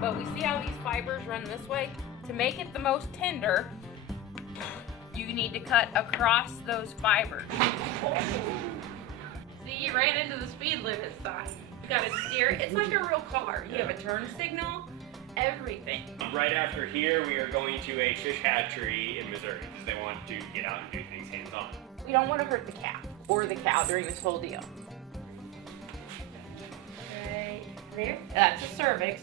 but we see how these fibers run this way. To make it the most tender, you need to cut across those fibers. Oh. See, you ran into the speed limit sign. You gotta steer it. It's like a real car. You have a turn signal, everything. Right after here, we are going to a fish hatchery in Missouri because they want to get out and do things hands-on. We don't want to hurt the calf or the cow during this whole deal. Right there. That's a cervix.